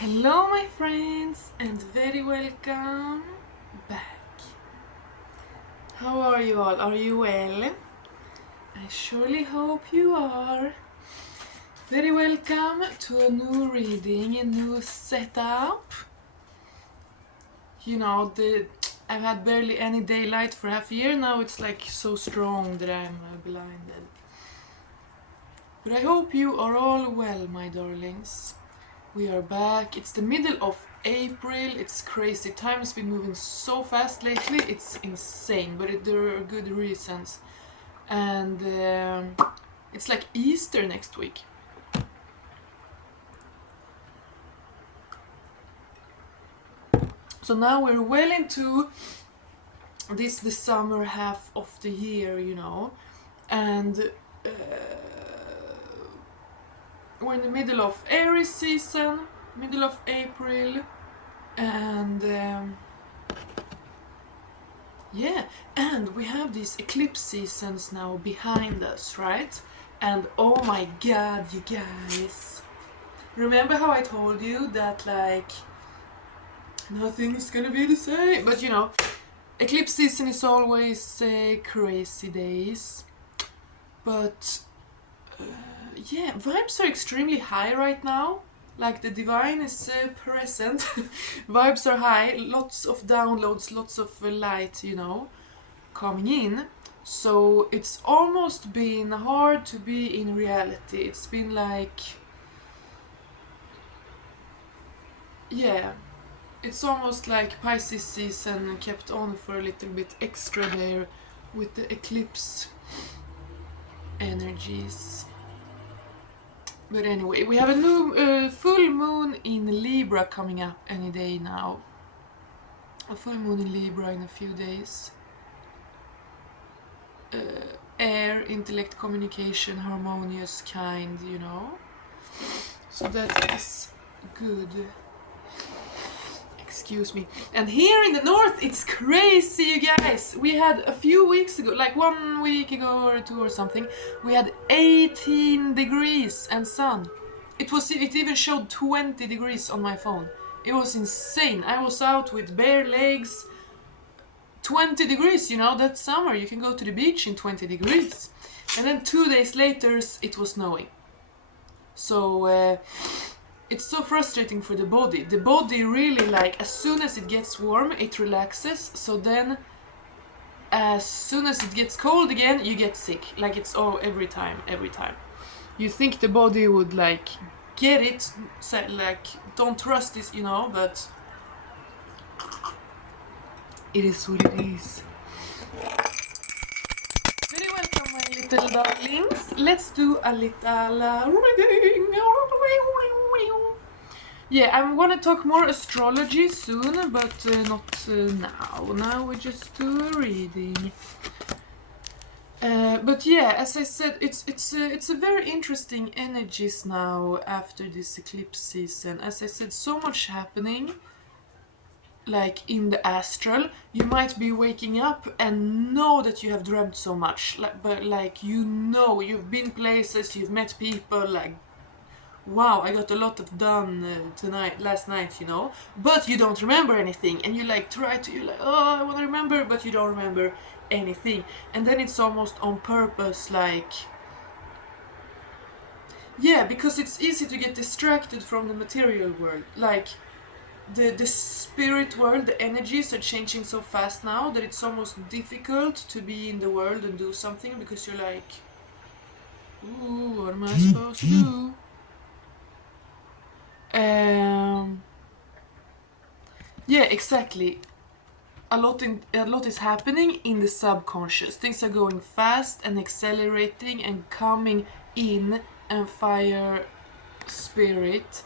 Hello my friends and very welcome back. How are you all? Are you well? I surely hope you are. Very welcome to a new reading, a new setup. You know, I've had barely any daylight for half a year now. It's like so strong that I'm blinded. But I hope you are all well, my darlings. We are back. It's the middle of April. It's crazy. Time's been moving so fast lately. It's insane, but there are good reasons. And it's like Easter next week. So now we're well into the summer half of the year, you know. And we're in the middle of Aries season, middle of April, and yeah, and we have these eclipse seasons now behind us, right? And oh my god, you guys, remember how I told you that like nothing's gonna be the same? But you know, eclipse season is always crazy days, but yeah, vibes are extremely high right now. Like the divine is present. Vibes are high, lots of downloads, lots of light, you know, coming in. So it's almost been hard to be in reality. It's been like, yeah, it's almost like Pisces season kept on for a little bit extra there with the eclipse energies. But anyway, we have a new full moon in Libra coming up any day now. A full moon in Libra in a few days. Air, intellect, communication, harmonious kind, you know. So that is good. Excuse me. And here in the north, it's crazy, you guys. We had a few weeks ago, like 1 week ago or two or something, we had 18 degrees and sun. It even showed 20 degrees on my phone. It was insane. I was out with bare legs. 20 degrees, you know, that summer you can go to the beach in 20 degrees. And then 2 days later it was snowing. So it's so frustrating for the body. The body really, like, as soon as it gets warm, it relaxes. So then as soon as it gets cold again, you get sick. Like, it's every time. You think the body would, like, get it, so, like, don't trust this, you know, but it is what it is. Very welcome, my little darlings. Let's do a little reading. Yeah, I'm gonna talk more astrology soon, but not now. Now we just do a reading. But yeah, as I said, it's a very interesting energies now after this eclipse season. As I said, so much happening. Like in the astral, you might be waking up and know that you have dreamt so much, but like, you know, you've been places, you've met people, like, wow, I got a lot of done last night, you know, but you don't remember anything, and you like you're like, oh, I want to remember, but you don't remember anything, and then it's almost on purpose, like, yeah, because it's easy to get distracted from the material world, like, the spirit world, the energies are changing so fast now that it's almost difficult to be in the world and do something, because you're like, ooh, what am I supposed to do? Yeah, exactly. A lot is happening in the subconscious. Things are going fast and accelerating and coming in, and fire spirit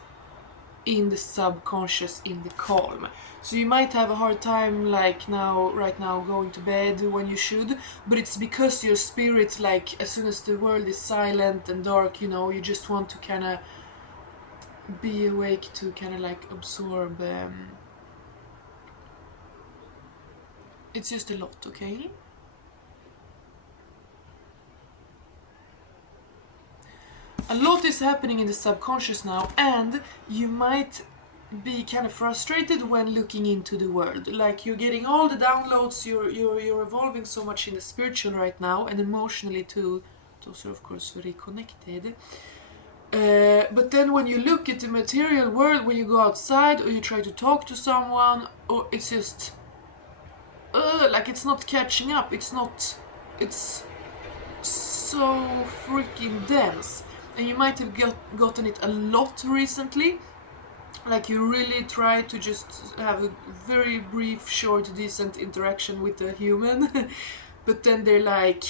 in the subconscious, in the calm. So you might have a hard time, like, right now going to bed when you should, but it's because your spirit, like, as soon as the world is silent and dark, you know, you just want to kind of be awake to kind of like absorb. It's just a lot, okay? A lot is happening in the subconscious now, and you might be kind of frustrated when looking into the world. Like you're getting all the downloads, you're evolving so much in the spiritual right now and emotionally too. Those are of course very connected. But then when you look at the material world, when you go outside or you try to talk to someone, or it's just like it's not catching up. It's so freaking dense. And you might have gotten it a lot recently. Like you really try to just have a very brief, short, decent interaction with a human, but then they're like,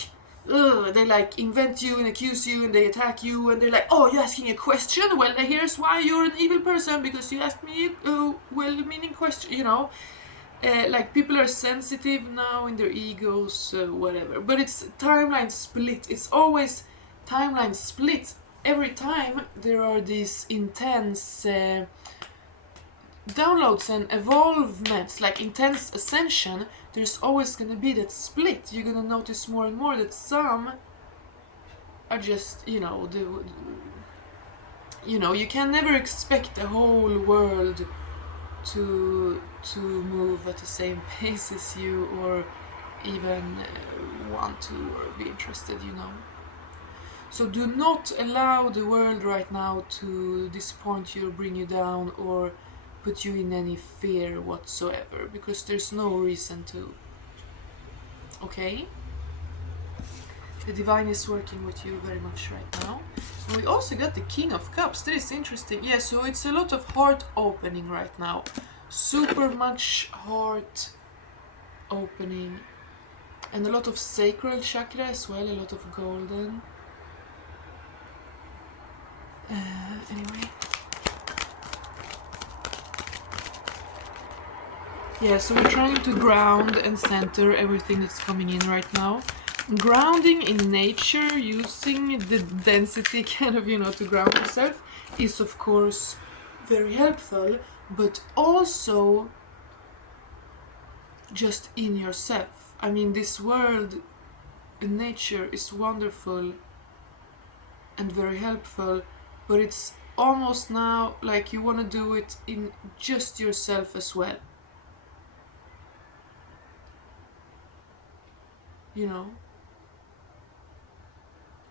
ugh, they like invent you and accuse you and they attack you and they're like, oh, you're asking a question? Well, here's why you're an evil person, because you asked me a well-meaning question, you know. Like people are sensitive now in their egos, whatever. But it's timeline split. It's always timeline split. Every time there are these intense downloads and evolvements, like intense ascension, there's always going to be that split. You're going to notice more and more that some are just, you know, you can never expect the whole world to move at the same pace as you, or even want to or be interested, you know. So do not allow the world right now to disappoint you or bring you down or put you in any fear whatsoever, because there's no reason to. Okay? The divine is working with you very much right now. And we also got the King of Cups. That is interesting. Yeah, so it's a lot of heart opening right now. Super much heart opening. And a lot of sacral chakra as well, a lot of golden. Anyway. Yeah, so we're trying to ground and center everything that's coming in right now. Grounding in nature, using the density kind of, you know, to ground yourself is of course very helpful, but also just in yourself. I mean, this world in nature is wonderful and very helpful, but it's almost now like you want to do it in just yourself as well. You know?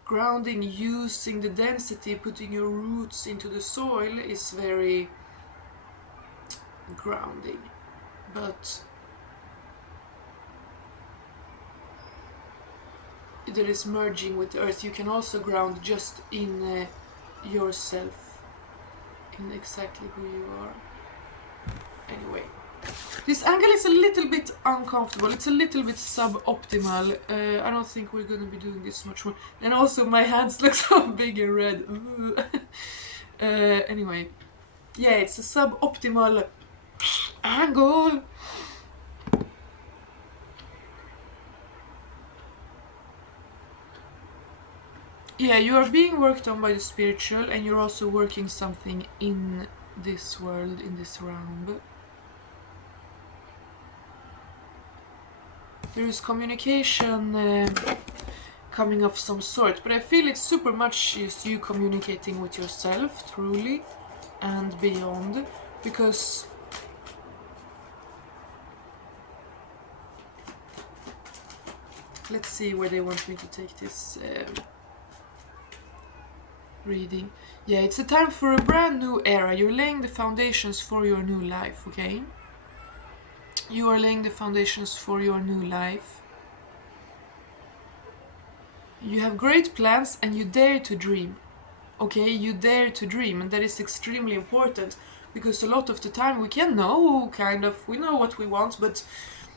Grounding, using the density, putting your roots into the soil is very grounding. But that is merging with the earth. You can also ground just in yourself, in exactly who you are. Anyway, this angle is a little bit uncomfortable. It's a little bit suboptimal. I don't think we're gonna be doing this much more. And also my hands look so big and red. Anyway, yeah, it's a suboptimal angle. Yeah, you are being worked on by the spiritual, and you're also working something in this world, in this realm. There is communication coming of some sort, but I feel it's super much just you communicating with yourself, truly, and beyond, because let's see where they want me to take this reading. Yeah, it's a time for a brand new era. You're laying the foundations for your new life, okay? You are laying the foundations for your new life. You have great plans and you dare to dream. Okay, you dare to dream, and that is extremely important, because a lot of the time we can know, kind of, we know what we want, but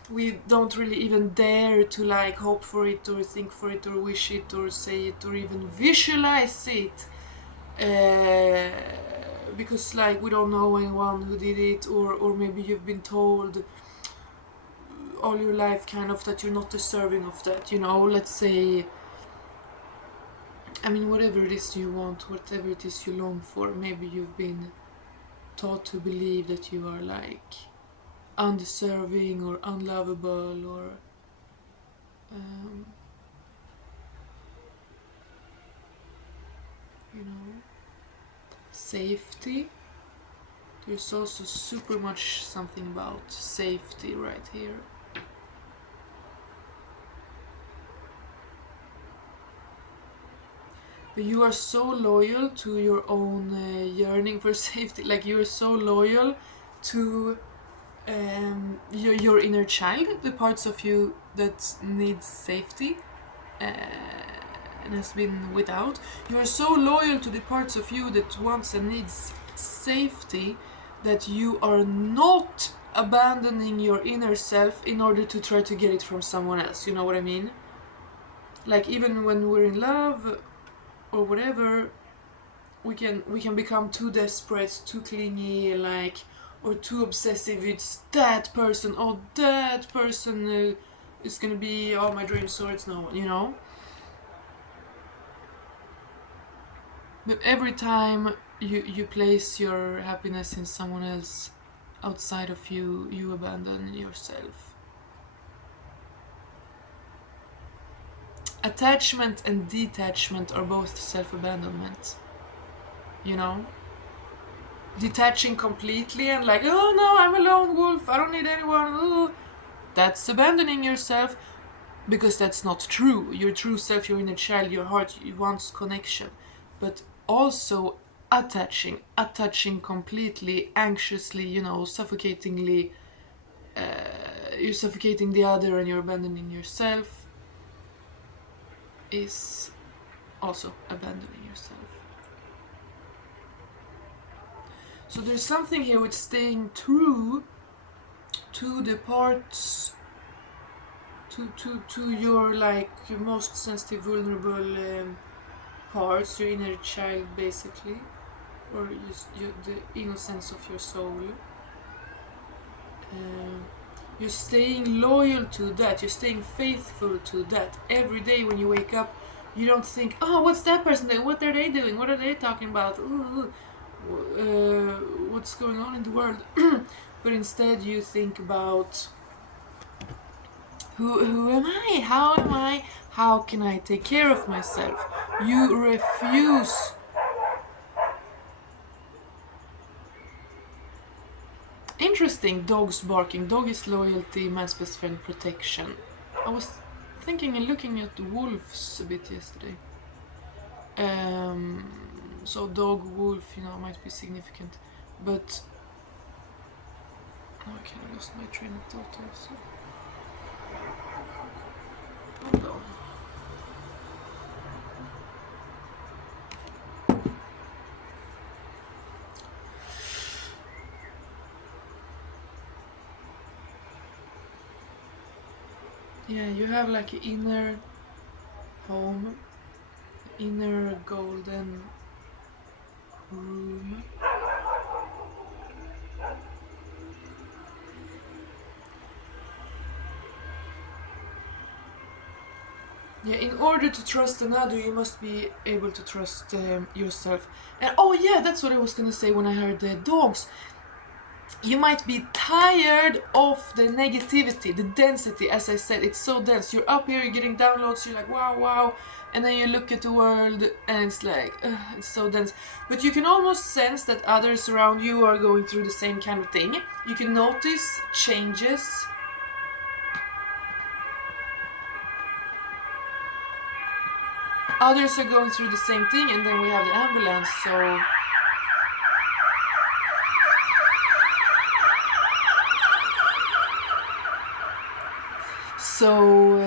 we don't really even dare to like hope for it or think for it or wish it or say it or even visualize it. Because like we don't know anyone who did it, or maybe you've been told all your life kind of that you're not deserving of that, you know. Let's say, I mean, whatever it is you want, whatever it is you long for, maybe you've been taught to believe that you are like undeserving or unlovable, or you know, safety. There's also super much something about safety right here. But you are so loyal to your own yearning for safety. Like you are so loyal to your inner child, the parts of you that needs safety and has been without. You are so loyal to the parts of you that wants and needs safety that you are not abandoning your inner self in order to try to get it from someone else. You know what I mean? Like even when we're in love or whatever, we can become too desperate, too clingy, like, or too obsessive. It's that person. Oh, that person is gonna be all my dreams, or it's no one. You know. But every time you place your happiness in someone else outside of you, you abandon yourself. Attachment and detachment are both self-abandonment. You know? Detaching completely and like, oh no, I'm a lone wolf, I don't need anyone. Oh. That's abandoning yourself, because that's not true. Your true self, your inner child, your heart, it wants connection. But also attaching completely, anxiously, you know, suffocatingly. You're suffocating the other and you're abandoning yourself, is also abandoning yourself. So there's something here with staying true to the parts, to your, like, your most sensitive, vulnerable parts, your inner child, basically, or the innocence of your soul. You're staying loyal to that, you're staying faithful to that. Every day when you wake up, you don't think, oh, what's that person doing? What are they doing? What are they talking about? What's going on in the world? But instead you think about, who am I? How am I? How can I take care of myself? You refuse. Interesting, dogs barking. Dog is loyalty, man's best friend, protection. I was thinking and looking at the wolves a bit yesterday. So dog, wolf, you know, might be significant. But oh, I kind of lost my train of thought also. Hold on. Yeah, you have like an inner home, inner golden room. Yeah, in order to trust another, you must be able to trust yourself. And oh yeah, that's what I was gonna say when I heard the dogs. You might be tired of the negativity, the density. As I said, it's so dense. You're up here, you're getting downloads, you're like, wow, wow. And then you look at the world and it's like, it's so dense. But you can almost sense that others around you are going through the same kind of thing. You can notice changes. Others are going through the same thing, and then we have the ambulance, so... So,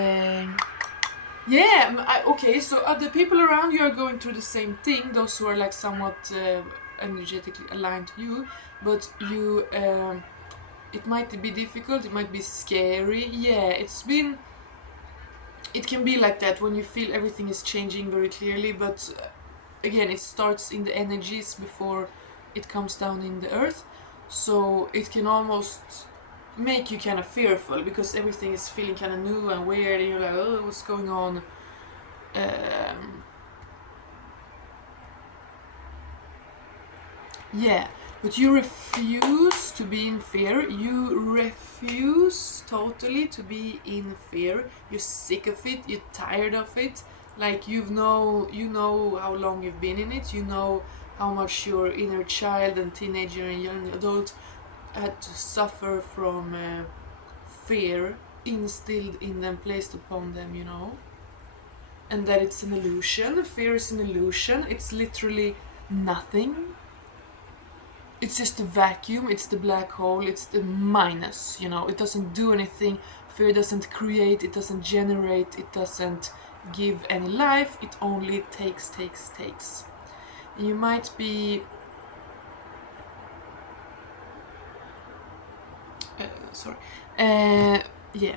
yeah, okay, so the people around you are going through the same thing, those who are like somewhat energetically aligned to you, but you, it might be difficult, it might be scary, yeah, it can be like that when you feel everything is changing very clearly, but again, it starts in the energies before it comes down in the earth, so it can almost make you kind of fearful because everything is feeling kind of new and weird and you're like, oh, what's going on? Yeah, but you refuse to be in fear. You refuse totally to be in fear. You're sick of it. You're tired of it. Like you know how long you've been in it. You know how much your inner child and teenager and young adult had to suffer from fear instilled in them, placed upon them, you know. And that it's an illusion. Fear is an illusion. It's literally nothing. It's just a vacuum. It's the black hole. It's the minus, you know. It doesn't do anything. Fear doesn't create. It doesn't generate. It doesn't give any life. It only takes. And you might be yeah.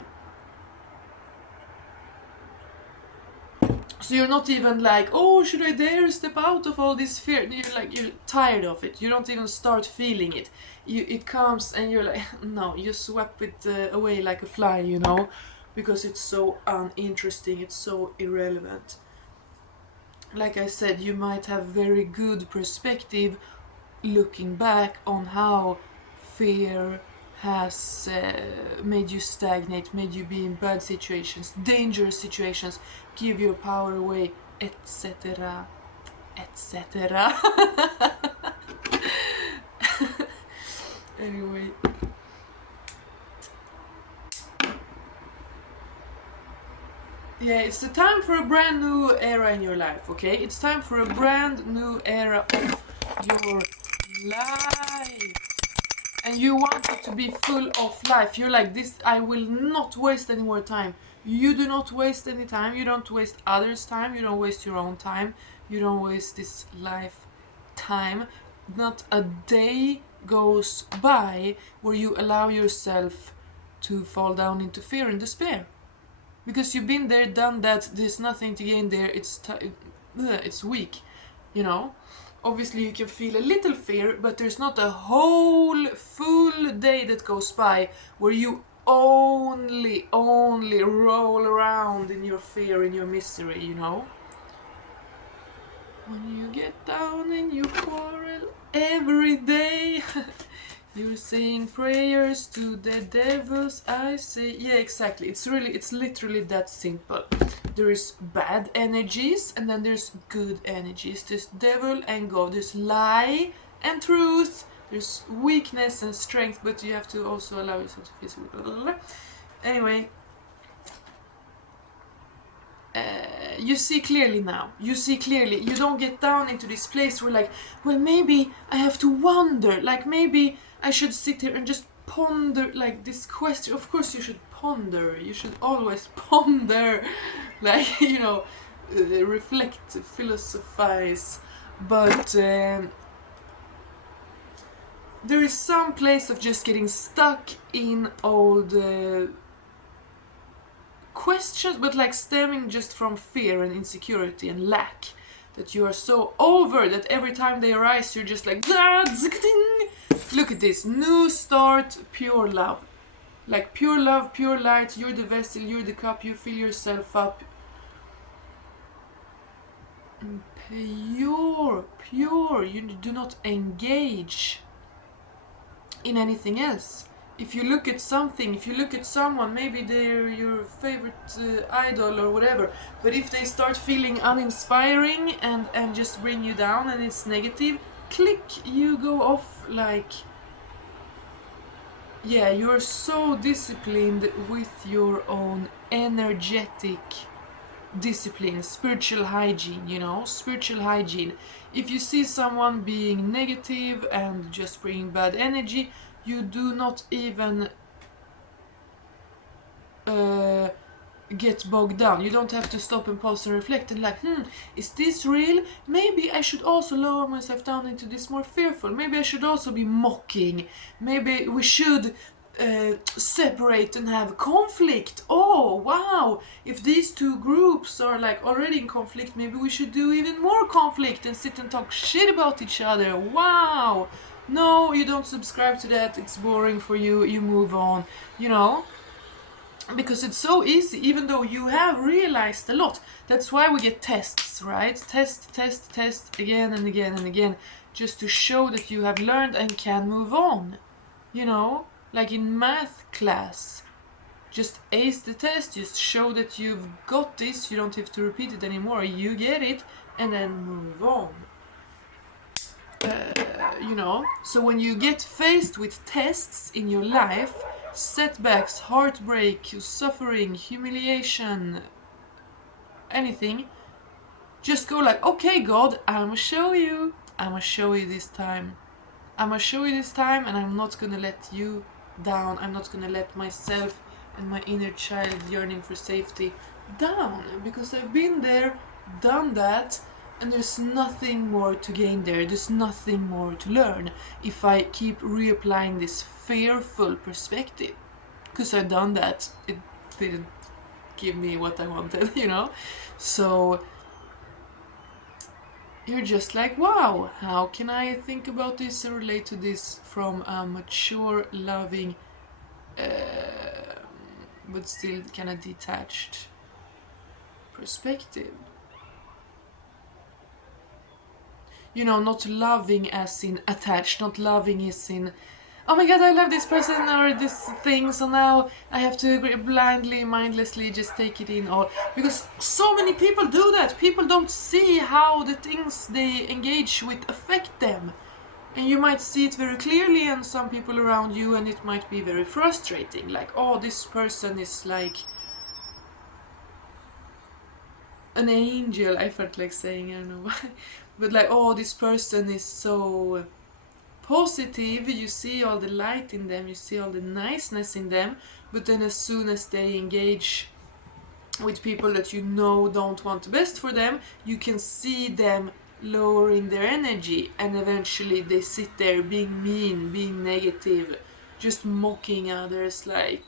So you're not even like, oh, should I dare step out of all this fear? You're tired of it. You don't even start feeling it. It comes and you're like, no, you swept it away like a fly, you know, because it's so uninteresting, it's so irrelevant. Like I said, you might have very good perspective looking back on how fear has made you stagnate, made you be in bad situations, dangerous situations, give your power away, etc. etc. Anyway. Yeah, it's the time for a brand new era in your life, okay? It's time for a brand new era of your life. And you want it to be full of life. You're like, this, I will not waste any more time. You do not waste any time. You don't waste others' time. You don't waste your own time. You don't waste this life time. Not a day goes by where you allow yourself to fall down into fear and despair. Because you've been there, done that, there's nothing to gain there, it's weak, you know? Obviously you can feel a little fear, but there's not a whole full day that goes by where you only roll around in your fear, in your misery, you know? When you get down and you quarrel every day, you're saying prayers to the devils, I say. Yeah, exactly. It's literally that simple. There is bad energies and then there's good energies. There's devil and God. There's lie and truth. There's weakness and strength, but you have to also allow yourself to feel blah, blah, blah. Anyway, you see clearly now. You see clearly. You don't get down into this place where like, well, maybe I have to wonder. Like, maybe I should sit here and just ponder like this question. Of course you should ponder. You should always ponder. Like, you know, reflect, philosophize. But there is some place of just getting stuck in old questions, but like stemming just from fear and insecurity and lack, that you are so over that every time they arise you're just like, look at this, new start, pure love, like pure love, pure light. You're the vessel, you're the cup, you fill yourself up, pure, you do not engage in anything else. If you look at something, if you look at someone, maybe they're your favorite idol or whatever, but if they start feeling uninspiring and just bring you down and it's negative, click, you go off like, yeah, you're so disciplined with your own energetic discipline, spiritual hygiene, you know, spiritual hygiene. If you see someone being negative and just bringing bad energy, you do not even get bogged down. You don't have to stop and pause and reflect and like, is this real? Maybe I should also lower myself down into this more fearful. Maybe I should also be mocking. Maybe we should separate and have conflict. Oh, wow. If these two groups are like already in conflict, maybe we should do even more conflict and sit and talk shit about each other. Wow. No, you don't subscribe to that. It's boring for you. You move on, you know? Because it's so easy, even though you have realized a lot. That's why we get tests, right? Test again and again and again, just to show that you have learned and can move on. You know, like in math class, just ace the test, just show that you've got this, you don't have to repeat it anymore, you get it, and then move on. you know. So when you get faced with tests in your life, setbacks, heartbreak, suffering, humiliation, anything, just go like, okay, God, I'ma show you. I'ma show you this time. I'ma show you this time, and I'm not gonna let you down. I'm not gonna let myself and my inner child yearning for safety down, because I've been there, done that, and there's nothing more to gain there. There's nothing more to learn if I keep reapplying this fearful perspective. Because I've done that, it didn't give me what I wanted, you know? So you're just like, wow, how can I think about this and relate to this from a mature, loving, but still kind of detached perspective? You know, not loving as in attached, not loving as in, oh my god, I love this person or this thing, so now I have to blindly, mindlessly just take it in all. Because so many people do that. People don't see how the things they engage with affect them. And you might see it very clearly in some people around you, and it might be very frustrating. Like, oh, this person is like an angel. I felt like saying, I don't know why. But like, oh, this person is so positive, you see all the light in them, you see all the niceness in them, but then as soon as they engage with people that you know don't want the best for them, you can see them lowering their energy, and eventually they sit there being mean, being negative, just mocking others, like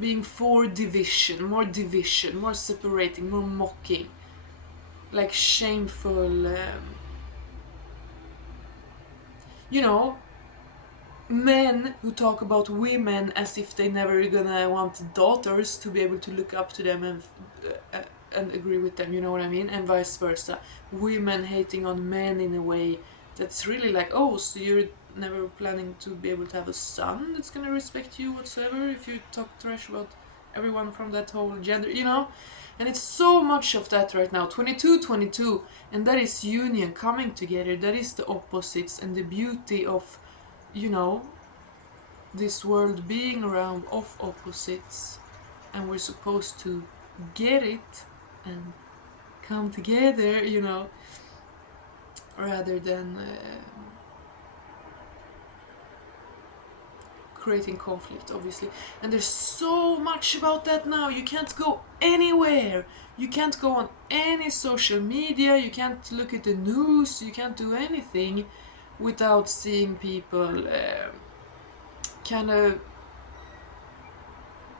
being for division, more separating, more mocking, like shameful, you know, men who talk about women as if they never gonna want daughters to be able to look up to them and agree with them, you know what I mean? And vice versa. Women hating on men in a way that's really like, oh, so you're never planning to be able to have a son that's gonna respect you whatsoever if you talk trash about everyone from that whole gender, you know? And it's so much of that right now. 22, and that is union coming together. That is the opposites and the beauty of, you know, this world being around of opposites, and we're supposed to get it and come together, you know, rather than creating conflict, obviously. And there's so much about that now. You can't go anywhere. You can't go on any social media. You can't look at the news. You can't do anything without seeing people kind of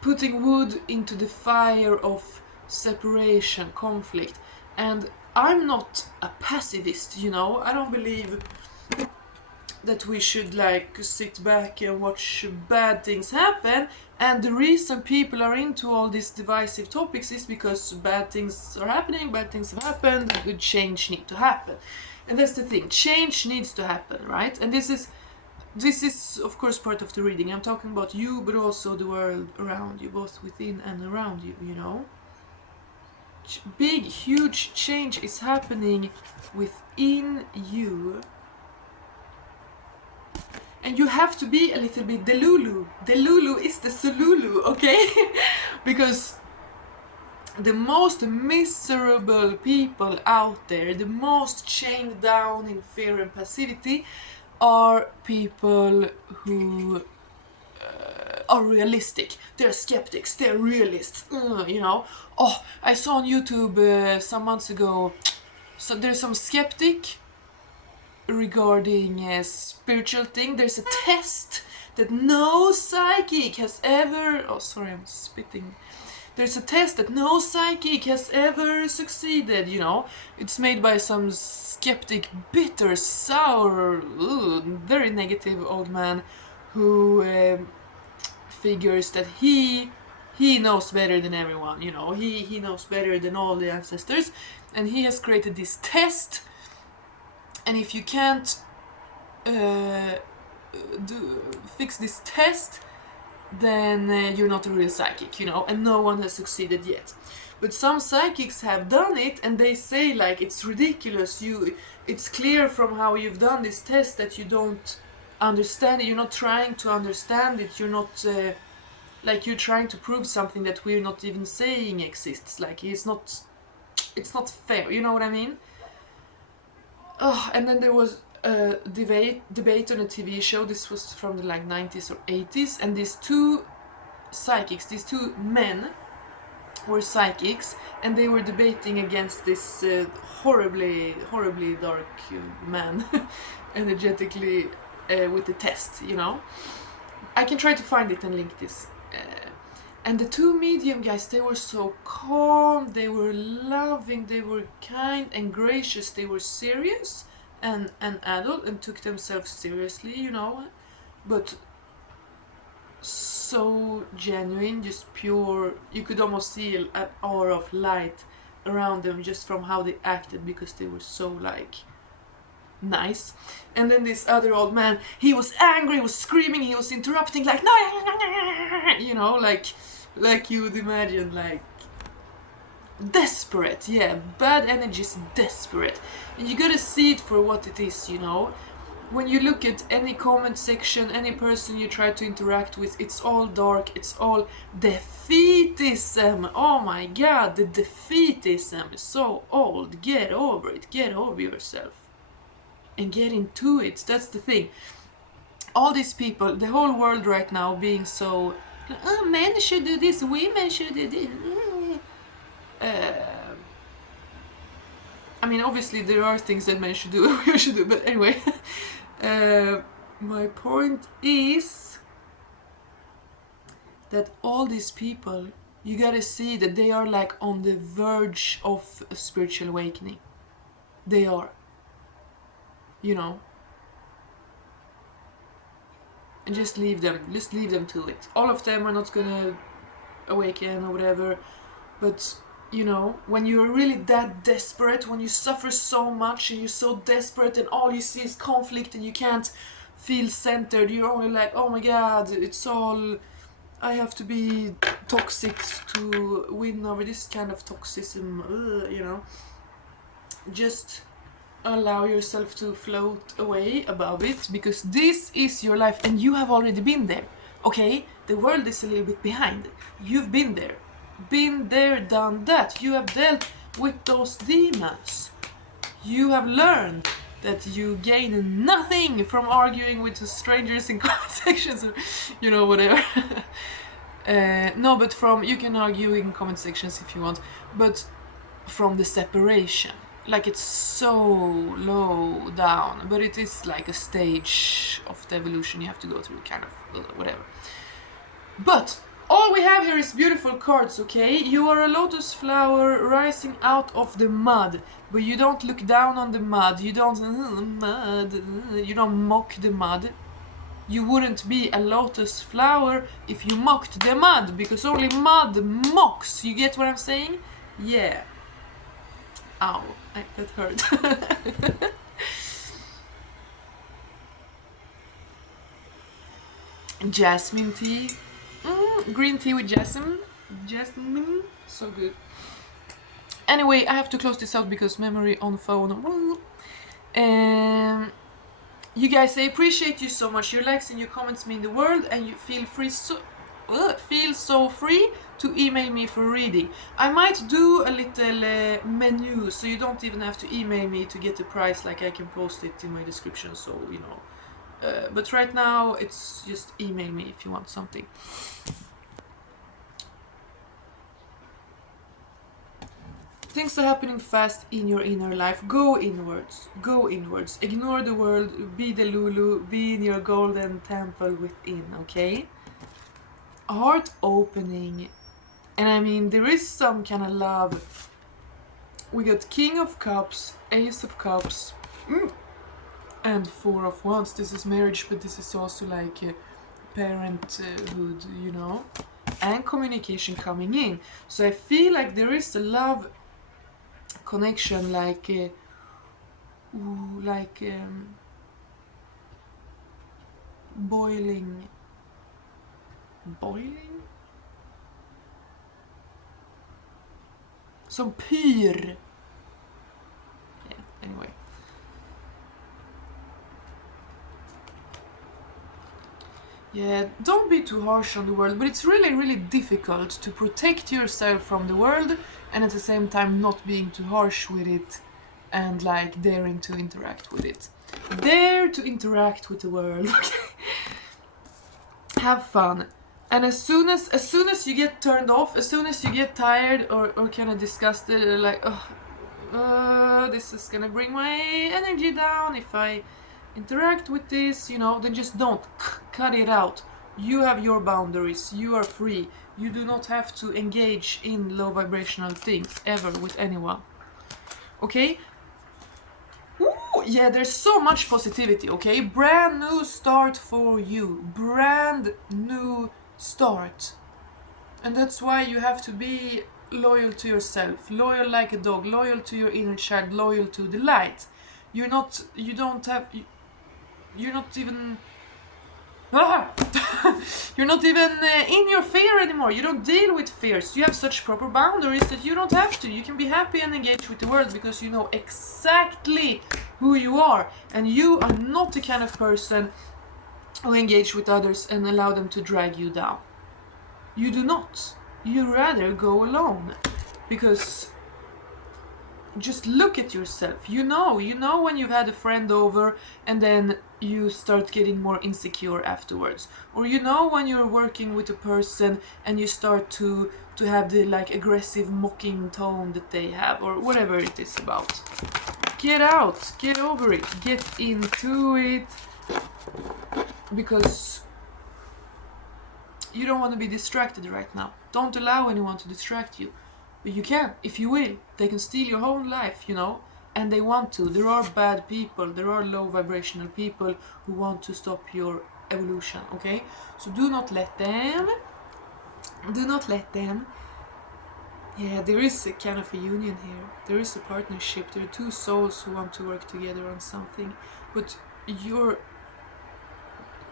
putting wood into the fire of separation, conflict. And I'm not a pacifist, you know. I don't believe that we should like sit back and watch bad things happen. And the reason people are into all these divisive topics is because bad things are happening, bad things have happened, and good change need to happen. And that's the thing, change needs to happen, right? And this is of course part of the reading. I'm talking about you, but also the world around you, both within and around you, you know. Big, huge change is happening within you. And you have to be a little bit Delulu. Delulu is the solulu, okay? Because the most miserable people out there, the most chained down in fear and passivity, are people who are realistic. They're skeptics, they're realists, you know. Oh, I saw on YouTube some months ago, so there's some skeptic regarding a spiritual thing. There's a test that no psychic has ever, oh sorry, I'm spitting. There's a test that no psychic has ever succeeded, you know. It's made by some skeptic, bitter, sour, very negative old man who figures that he knows better than everyone, you know. He knows better than all the ancestors, and he has created this test. And if you can't fix this test, then you're not a real psychic, you know, and no one has succeeded yet. But some psychics have done it, and they say like it's ridiculous. It's clear from how you've done this test that you don't understand it. You're not trying to understand it. You're not like you're trying to prove something that we're not even saying exists. Like it's not fair. You know what I mean? Oh, and then there was a debate on a TV show. This was from the like 90s or 80s, and these two psychics, these two men were psychics, and they were debating against this horribly dark man, energetically with the test, you know. I can try to find it and link this. And the two medium guys, they were so calm, they were loving, they were kind and gracious, they were serious and adult and took themselves seriously, you know, but so genuine, just pure. You could almost see an aura of light around them just from how they acted, because they were so like nice. And then this other old man, he was angry, he was screaming, he was interrupting, like no, you know, like you would imagine, like desperate. Yeah, bad energy is desperate, and you gotta see it for what it is, you know. When you look at any comment section, any person you try to interact with, it's all dark, it's all defeatism. Oh my god, the defeatism is so old. Get over it, get over yourself and get into it. That's the thing. All these people, the whole world right now being so, oh, men should do this, women should do this. I mean, obviously there are things that men should do, women should do, but anyway. My point is that all these people, you gotta see that they are like on the verge of a spiritual awakening. They are, you know. And just leave them to it. All of them are not gonna awaken or whatever, but you know, when you're really that desperate, when you suffer so much and you're so desperate and all you see is conflict and you can't feel centered, you're only like, oh my god, it's all, I have to be toxic to win over this kind of toxism, you know. Just allow yourself to float away above it, because this is your life and you have already been there, okay? The world is a little bit behind. You've been there, done that. You have dealt with those demons. You have learned that you gain nothing from arguing with strangers in comment sections, or, you know, whatever. No, but you can argue in comment sections if you want, but from the separation, like it's so low down, but it is like a stage of the evolution you have to go through, kind of, whatever. But all we have here is beautiful cards, okay? You are a lotus flower rising out of the mud, but you don't look down on the mud, you don't you don't mock the mud. You wouldn't be a lotus flower if you mocked the mud, because only mud mocks. You get what I'm saying? Yeah. Ow, that hurt. Jasmine tea. Green tea with jasmine. Jasmine. So good. Anyway, I have to close this out because memory on phone. You guys, I appreciate you so much. Your likes and your comments mean the world, and you feel so free to email me for reading. I might do a little menu, so you don't even have to email me to get the price. Like, I can post it in my description, so you know. But right now, it's just email me if you want something. Things are happening fast in your inner life. Go inwards. Go inwards. Ignore the world. Be Delulu. Be in your golden temple within, okay? Heart opening. And I mean, there is some kind of love. We got King of Cups, Ace of Cups, and Four of Wands. This is marriage, but this is also like parenthood, you know? And communication coming in. So I feel like there is a love connection, like Boiling? Som pyr. Yeah, anyway. Yeah, don't be too harsh on the world, but it's really, really difficult to protect yourself from the world and at the same time not being too harsh with it and like daring to interact with it. Dare to interact with the world. Have fun. And as soon as you get turned off, as soon as you get tired or kind of disgusted or like, oh, this is gonna bring my energy down if I interact with this, you know, then just don't. Cut it out. You have your boundaries. You are free. You do not have to engage in low vibrational things ever with anyone. Okay? Ooh, yeah, there's so much positivity, okay? Brand new start for you. Brand new start. And that's why you have to be loyal to yourself. Loyal like a dog. Loyal to your inner child. Loyal to the light. You're not even you're not even in your fear anymore. You don't deal with fears. You have such proper boundaries that you don't have to. You can be happy and engage with the world because you know exactly who you are, and you are not the kind of person who engage with others and allow them to drag you down. You do not. You rather go alone because just look at yourself. You know when you've had a friend over and then you start getting more insecure afterwards, or you know when you're working with a person and you start to have the like aggressive mocking tone that they have, or whatever it is about. Get out, get over it, get into it, because you don't want to be distracted right now. Don't allow anyone to distract you. But you can, if you will. They can steal your whole life, you know, and they want to. There are bad people, there are low vibrational people who want to stop your evolution, okay? So do not let them. Do not let them. Yeah, there is a kind of a union here. There is a partnership. There are two souls who want to work together on something. But you're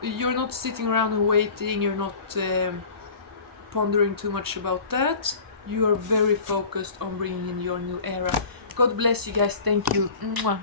not sitting around and waiting. You're not pondering too much about that. You are very focused on bringing in your new era. God bless you guys. Thank you. Mwah.